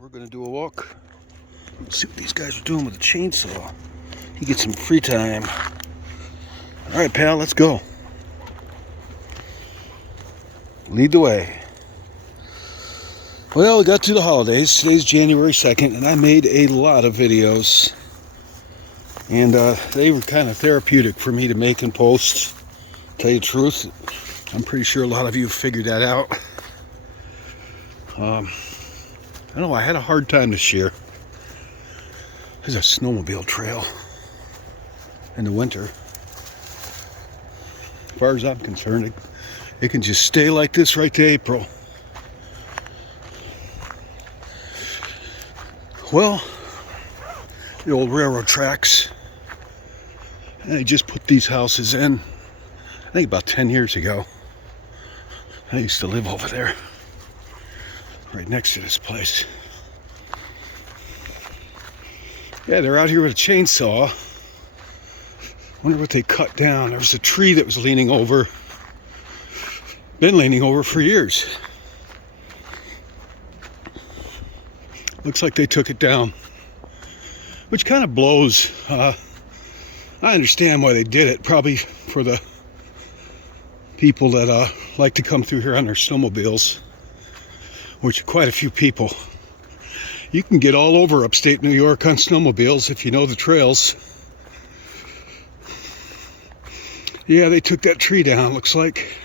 We're gonna do a walk. Let's see what these guys are doing with a chainsaw. He gets some free time. All right, pal, let's go. Lead the way. Well, we got to the holidays. Today's January 2nd, and I made a lot of videos. And they were kind of therapeutic for me to make and post. Tell you the truth, I'm pretty sure a lot of you figured that out. I don't know, I had a hard time this year. There's a snowmobile trail in the winter. As far as I'm concerned, it can just stay like this right to April. Well, the old railroad tracks, and they just put these houses in, I think about 10 years ago. I used to live over there, right next to this place. Yeah, they're out here with a chainsaw. Wonder what they cut down. There was a tree that was leaning over, been leaning over for years. Looks like they took it down, which kind of blows. I understand why they did it, probably for the people that like to come through here on their snowmobiles, which are quite a few people. You can get all over upstate New York on snowmobiles if you know the trails. Yeah, they took that tree down, looks like.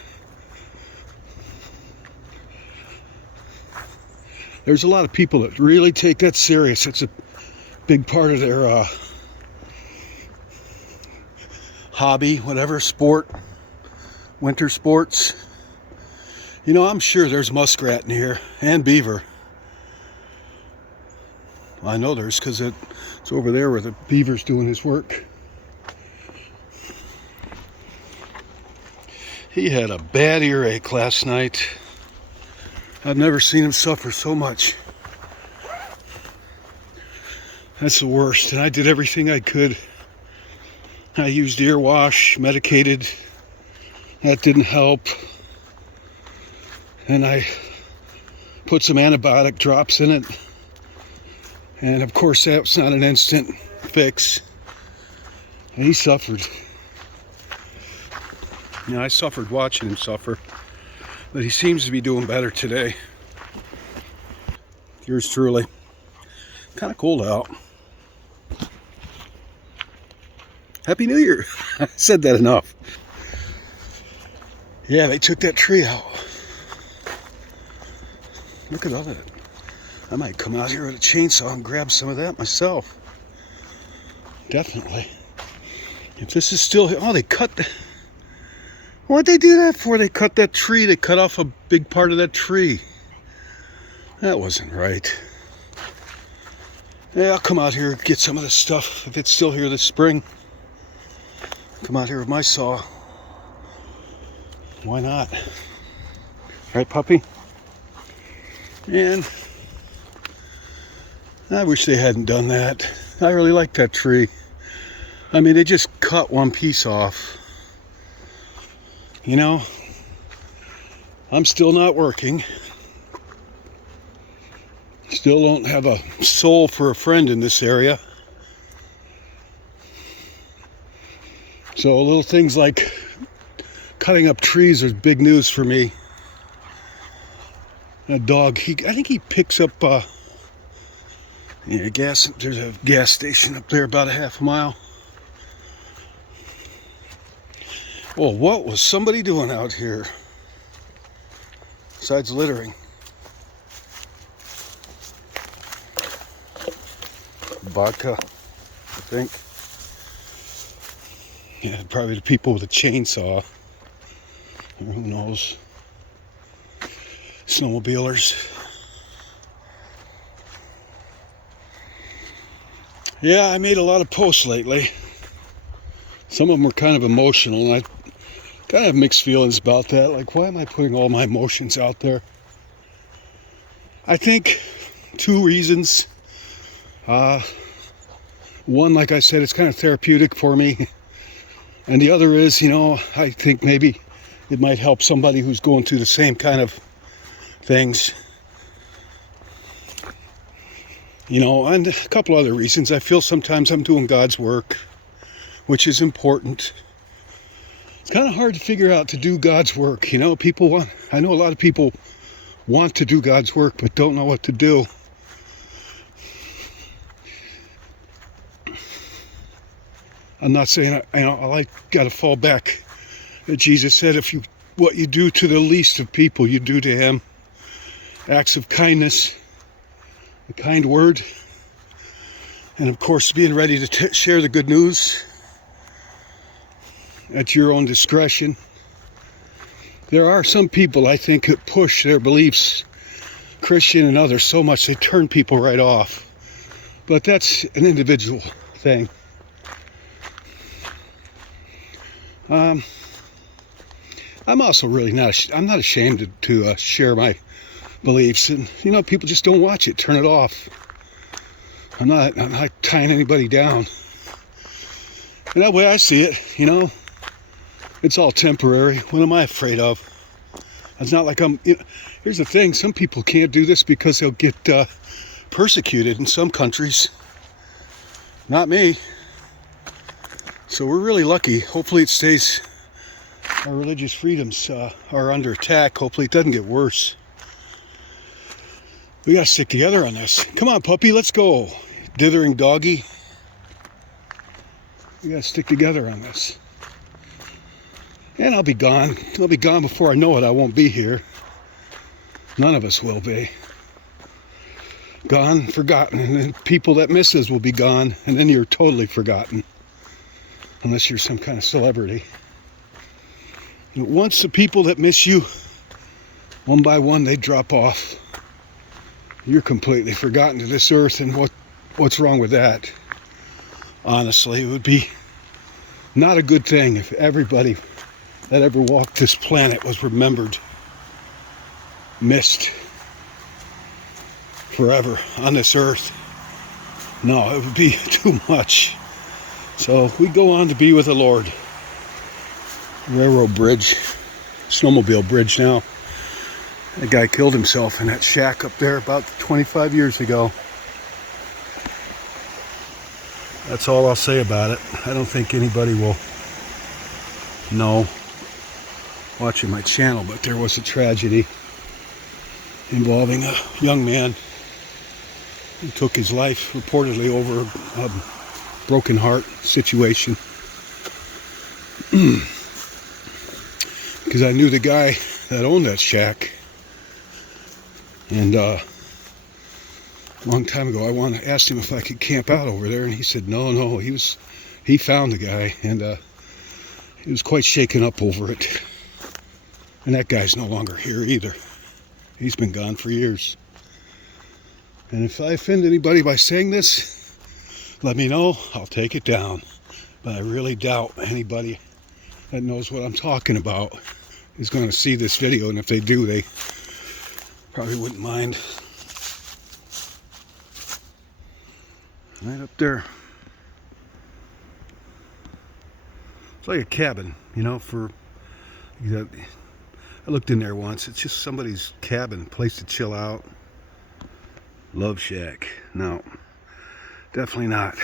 There's a lot of people that really take that serious. It's a big part of their hobby, whatever, sport, winter sports. You know, I'm sure there's muskrat in here and beaver. I know there's, because it's over there where the beaver's doing his work. He had a bad earache last night. I've never seen him suffer so much. That's the worst, and I did everything I could. I used ear wash, medicated. That didn't help. And I put some antibiotic drops in it. And of course, that's not an instant fix. And he suffered. You know, I suffered watching him suffer. But he seems to be doing better today. Yours truly. Kind of cold out. Happy New Year. I said that enough. Yeah, they took that tree out. Look at all that. I might come out here with a chainsaw and grab some of that myself. Definitely. If this is still... Oh, they cut... What'd they do that for? They cut that tree. They cut off a big part of that tree. That wasn't right. Yeah, I'll come out here and get some of this stuff if it's still here this spring. Come out here with my saw. Why not? Right, puppy? And I wish they hadn't done that. I really like that tree. I mean, they just cut one piece off. You know, I'm still not working. Still don't have a soul for a friend in this area. So little things like cutting up trees are big news for me. That dog, I think he picks up gas. There's a gas station up there about a half a mile. Well, what was somebody doing out here besides littering? Vodka, I think. Yeah, probably the people with a chainsaw. Or who knows? Snowmobilers. Yeah, I made a lot of posts lately. Some of them were kind of emotional, and I kind of have mixed feelings about that. Like, why am I putting all my emotions out there? I think 2 reasons. One, like I said, it's kind of therapeutic for me. And the other is, you know, I think maybe it might help somebody who's going through the same kind of things. You know, and a couple other reasons. I feel sometimes I'm doing God's work, which is important. It's kind of hard to figure out to do God's work. You know, I know a lot of people want to do God's work, but don't know what to do. I'm not saying I got to fall back. Jesus said, what you do to the least of people, you do to him. Acts of kindness, a kind word, and of course being ready to share the good news at your own discretion. There are some people, I think, that push their beliefs, Christian and others, so much they turn people right off. But that's an individual thing. I'm also really I'm not ashamed to share my beliefs, and you know, people just don't watch it, turn it off. I'm not tying anybody down. And that way I see it, you know, it's all temporary. What am I afraid of? It's not like here's the thing, some people can't do this because they'll get persecuted in some countries. Not me. So we're really lucky. Hopefully it stays, our religious freedoms are under attack. Hopefully it doesn't get worse. We gotta stick together on this. Come on, puppy, let's go. Dithering doggy. We gotta stick together on this. And I'll be gone. I'll be gone before I know it. I won't be here. None of us will be. Gone, forgotten. And then people that miss us will be gone. And then you're totally forgotten. Unless you're some kind of celebrity. And once the people that miss you, one by one, they drop off. You're completely forgotten to this earth, and what's wrong with that? Honestly, it would be not a good thing if everybody that ever walked this planet was remembered, missed forever on this earth. No, it would be too much. So we go on to be with the Lord. Railroad bridge, snowmobile bridge now. That guy killed himself in that shack up there about 25 years ago. That's all I'll say about it. I don't think anybody will know watching my channel, but there was a tragedy involving a young man who took his life reportedly over a broken heart situation. Because I knew the guy that owned that shack. And a long time ago, I asked him if I could camp out over there, and he said no. He found the guy, and he was quite shaken up over it. And that guy's no longer here either. He's been gone for years. And if I offend anybody by saying this, let me know. I'll take it down. But I really doubt anybody that knows what I'm talking about is going to see this video, and if they do, they probably wouldn't mind. Right up there. It's like a cabin, you know, I looked in there once. It's just somebody's cabin, place to chill out. Love shack. No, definitely not.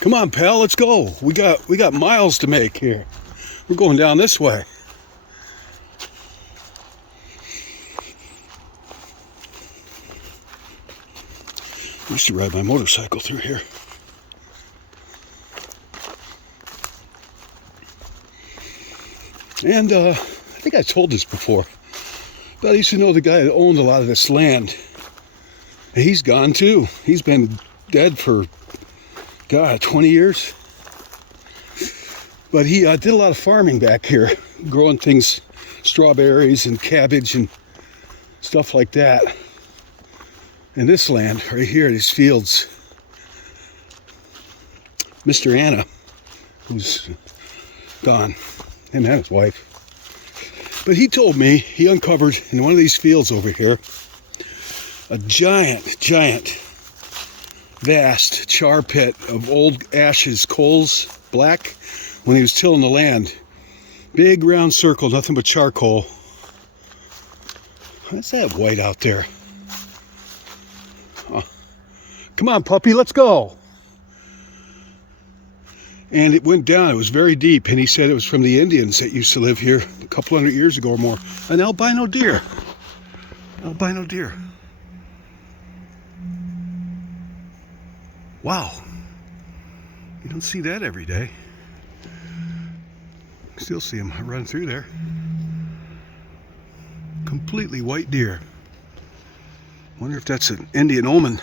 Come on, pal, let's go. We got miles to make here. We're going down this way. I used to ride my motorcycle through here. And I think I told this before, but I used to know the guy that owned a lot of this land. And he's gone too. He's been dead for, God, 20 years. But he did a lot of farming back here, growing things, strawberries and cabbage and stuff like that. In this land, right here, these fields, Mr. Anna, who's gone, him and his wife. But he told me he uncovered in one of these fields over here a giant, vast char pit of old ashes, coals, black, when he was tilling the land. Big round circle, nothing but charcoal. What's that white out there? Come on, puppy, let's go. And it went down. It was very deep, and he said it was from the Indians that used to live here a couple hundred years ago or more. An albino deer. Albino deer. Wow. You don't see that every day. Still see him run through there. Completely white deer. Wonder if that's an Indian omen.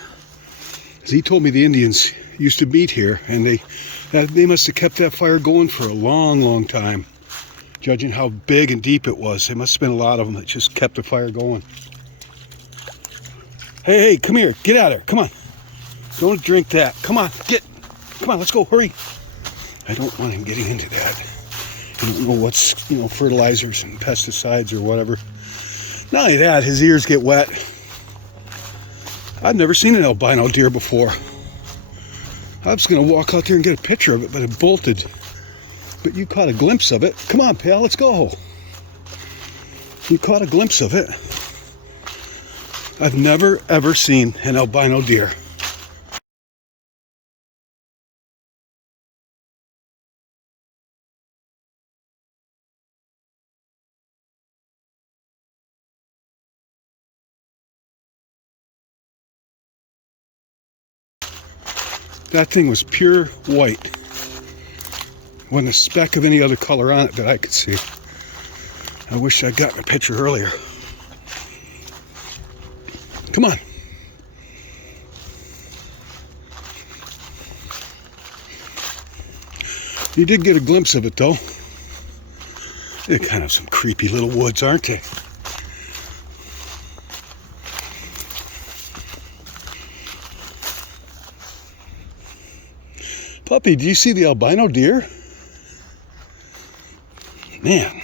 He told me the Indians used to meet here, and they must have kept that fire going for a long, long time. Judging how big and deep it was, there must have been a lot of them that just kept the fire going. Hey, come here, get out of there, come on. Don't drink that, come on, come on, let's go, hurry. I don't want him getting into that. I don't know what's, fertilizers and pesticides or whatever. Not only that, his ears get wet. I've never seen an albino deer before. I was going to walk out there and get a picture of it, but it bolted. But you caught a glimpse of it. Come on, pal, let's go. You caught a glimpse of it. I've never, ever seen an albino deer. That thing was pure white. Wasn't a speck of any other color on it that I could see. I wish I'd gotten a picture earlier. Come on. You did get a glimpse of it though. They're kind of some creepy little woods, aren't they? Puppy, do you see the albino deer? Man.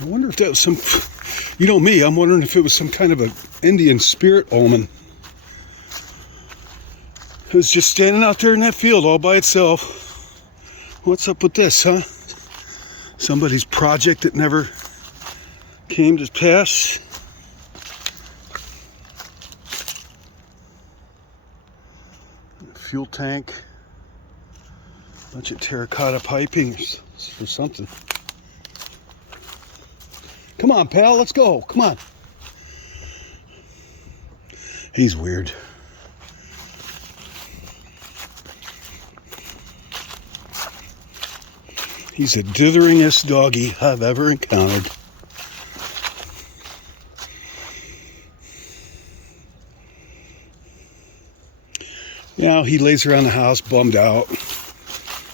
I wonder if that was some, me, I'm wondering if it was some kind of an Indian spirit omen. It was just standing out there in that field all by itself. What's up with this, huh? Somebody's project that never came to pass. Fuel tank, bunch of terracotta piping for something. Come on, pal, let's go. Come on. He's weird. He's the ditheringest doggy I've ever encountered. He lays around the house bummed out.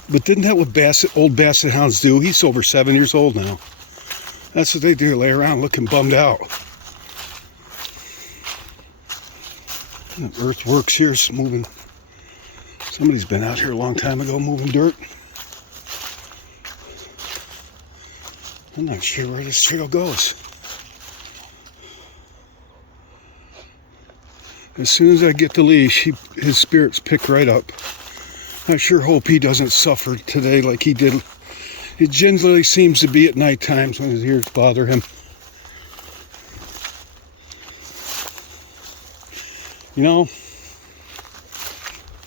But isn't that what old basset hounds do? He's over 7 years old now. That's what they do, lay around looking bummed out. The earthworks here's moving. Somebody's been out here a long time ago moving dirt. I'm not sure where this trail goes. As soon as I get the leash, his spirits pick right up. I sure hope he doesn't suffer today like he did. It generally seems to be at night times when his ears bother him. I'm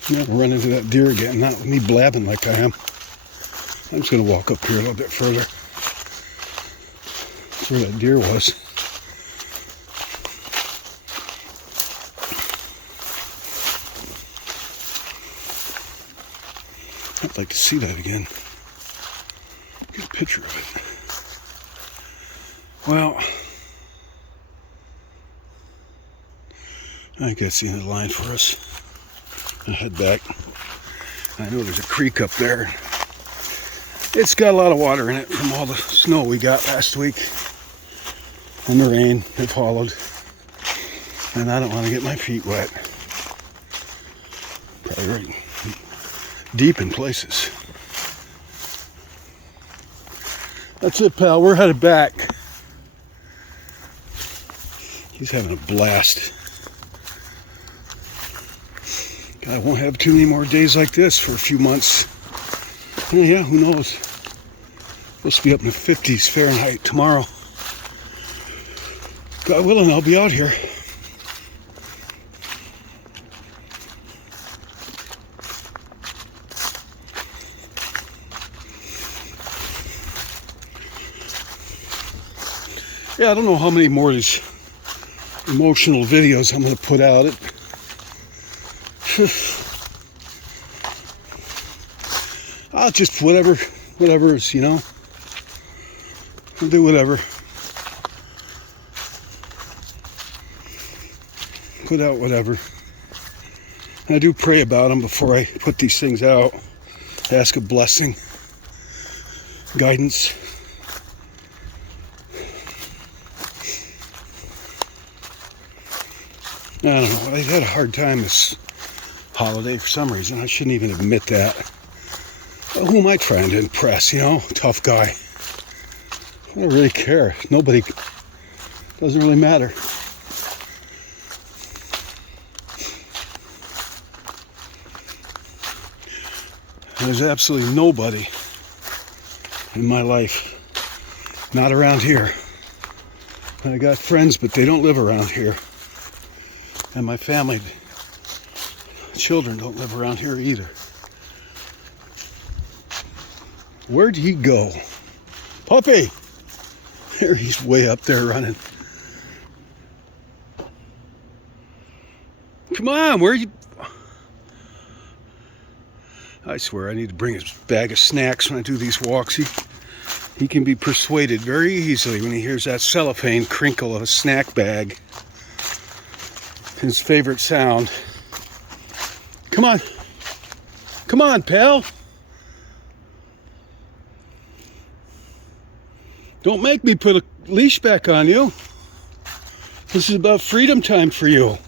gonna run into that deer again, not with me blabbing like I am. I'm just gonna walk up here a little bit further. That's where that deer was. I'd like to see that again. Get a picture of it. Well, I think that's the end of the line for us. I'll head back. I know there's a creek up there. It's got a lot of water in it from all the snow we got last week. And the rain that followed. And I don't want to get my feet wet. Probably right deep in places. That's it, pal. We're headed back. He's having a blast. God, I won't have too many more days like this for a few months. Yeah, who knows? Supposed to be up in the 50s Fahrenheit tomorrow. God willing, I'll be out here. Yeah, I don't know how many more of these emotional videos I'm going to put out. I'll just whatever is, you know. I'll do whatever. Put out whatever. And I do pray about them before I put these things out. Ask a blessing, guidance. I don't know. I had a hard time this holiday for some reason. I shouldn't even admit that. Well, who am I trying to impress, you know? Tough guy. I don't really care. Nobody. Doesn't really matter. There's absolutely nobody in my life. Not around here. I got friends, but they don't live around here. And my family, children don't live around here either. Where'd he go? Puppy! There he's way up there running. Come on, where are you? I swear I need to bring his bag of snacks when I do these walks. He can be persuaded very easily when he hears that cellophane crinkle of a snack bag. His favorite sound. Come on. Come on, pal. Don't make me put a leash back on you. This is about freedom time for you.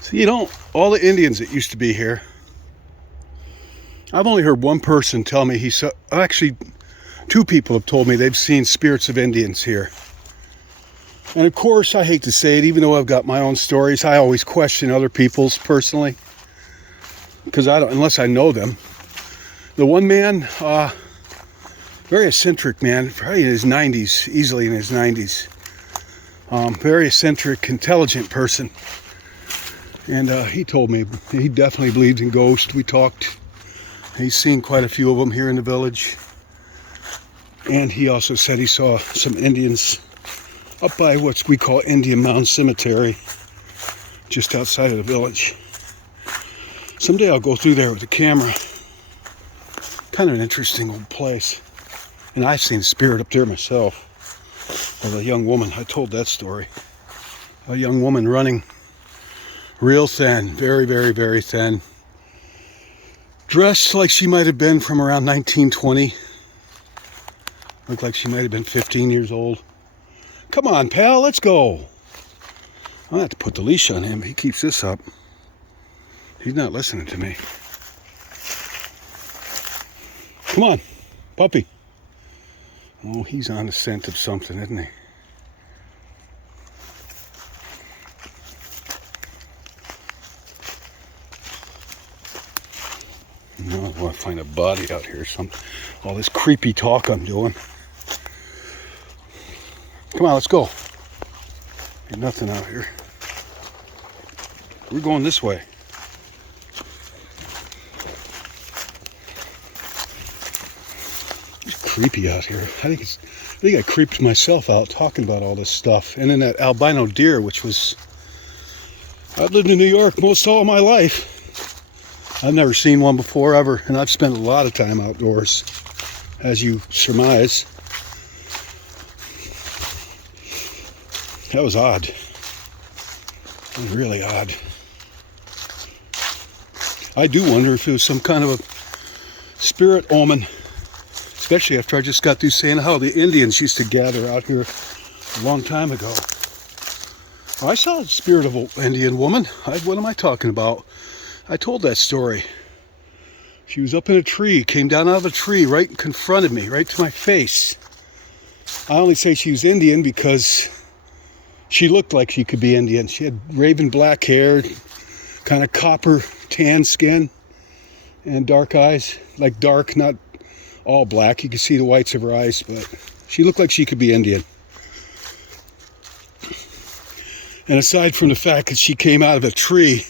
So, you know, all the Indians that used to be here, I've only heard one person tell me he saw, actually, two people have told me they've seen spirits of Indians here. And of course, I hate to say it, even though I've got my own stories, I always question other people's personally. Because I don't, unless I know them. The one man, very eccentric man, probably in his 90s, easily in his 90s. Very eccentric, intelligent person. And he told me he definitely believes in ghosts. We talked. He's seen quite a few of them here in the village. And he also said he saw some Indians up by what we call Indian Mound Cemetery, just outside of the village. Someday I'll go through there with the camera. Kind of an interesting old place. And I've seen a spirit up there myself of a young woman. I told that story. A young woman running real thin, very, very, very thin. Dressed like she might have been from around 1920. Looked like she might have been 15 years old. Come on, pal, let's go. I'll have to put the leash on him. He keeps this up. He's not listening to me. Come on, puppy. Oh, he's on the scent of something, isn't he? No, I want to find a body out here. All this creepy talk I'm doing. Come on, let's go. Ain't nothing out here. We're going this way. It's creepy out here. I think I creeped myself out talking about all this stuff. And then that albino deer, which was... I've lived in New York most all of my life. I've never seen one before, ever. And I've spent a lot of time outdoors, as you surmise. That was odd. It was really odd. I do wonder if it was some kind of a spirit omen, especially after I just got through saying how the Indians used to gather out here a long time ago. Well, I saw the spirit of an Indian woman. What am I talking about? I told that story. She was up in a tree, came down out of a tree, right confronted me, right to my face. I only say she was Indian because she looked like she could be Indian. She had raven black hair, kind of copper tan skin, and dark eyes. Like dark, not all black. You could see the whites of her eyes, but she looked like she could be Indian. And aside from the fact that she came out of a tree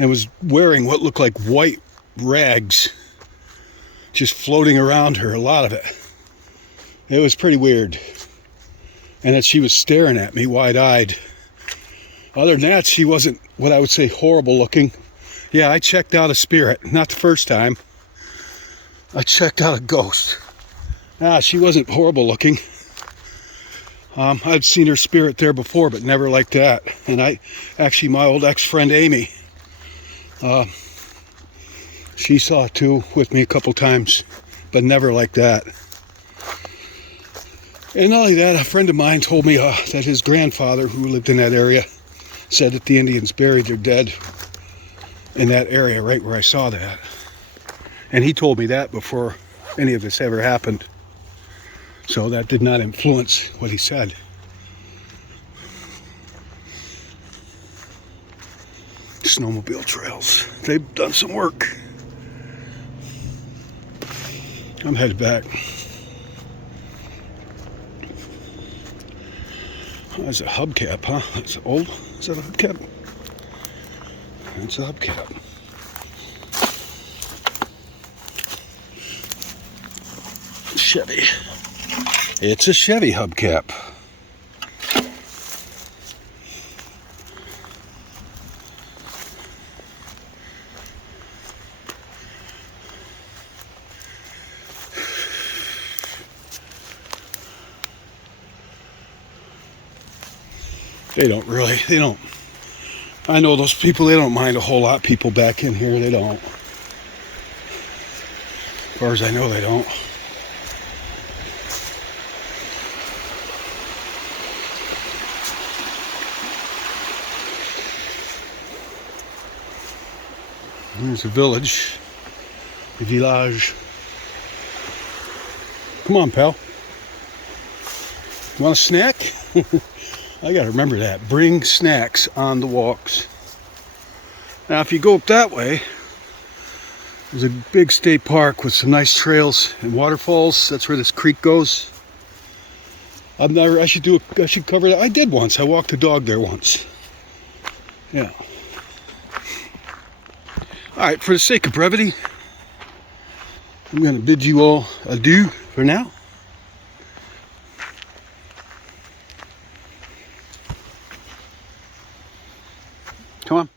and was wearing what looked like white rags just floating around her, a lot of it. It was pretty weird. And that she was staring at me wide-eyed. Other than that, she wasn't what I would say horrible looking. Yeah, I checked out a spirit. Not the first time. I checked out a ghost. She wasn't horrible looking. I'd seen her spirit there before, but never like that. And actually, my old ex-friend Amy, she saw it too with me a couple times, but never like that. And not only that, a friend of mine told me that his grandfather, who lived in that area, said that the Indians buried their dead in that area right where I saw that. And he told me that before any of this ever happened. So that did not influence what he said. Snowmobile trails. They've done some work. I'm headed back. Oh, that's a hubcap, huh? That's old. Is that a hubcap? That's a hubcap. Chevy. It's a Chevy hubcap. They don't. I know those people, they don't mind a whole lot. People back in here, they don't. As far as I know, they don't. There's a village. The village. Come on, pal. You want a snack? I gotta remember that. Bring snacks on the walks. Now, if you go up that way, there's a big state park with some nice trails and waterfalls. That's where this creek goes. I should cover that. I did once. I walked a dog there once. Yeah. All right, for the sake of brevity, I'm going to bid you all adieu for now. Come on.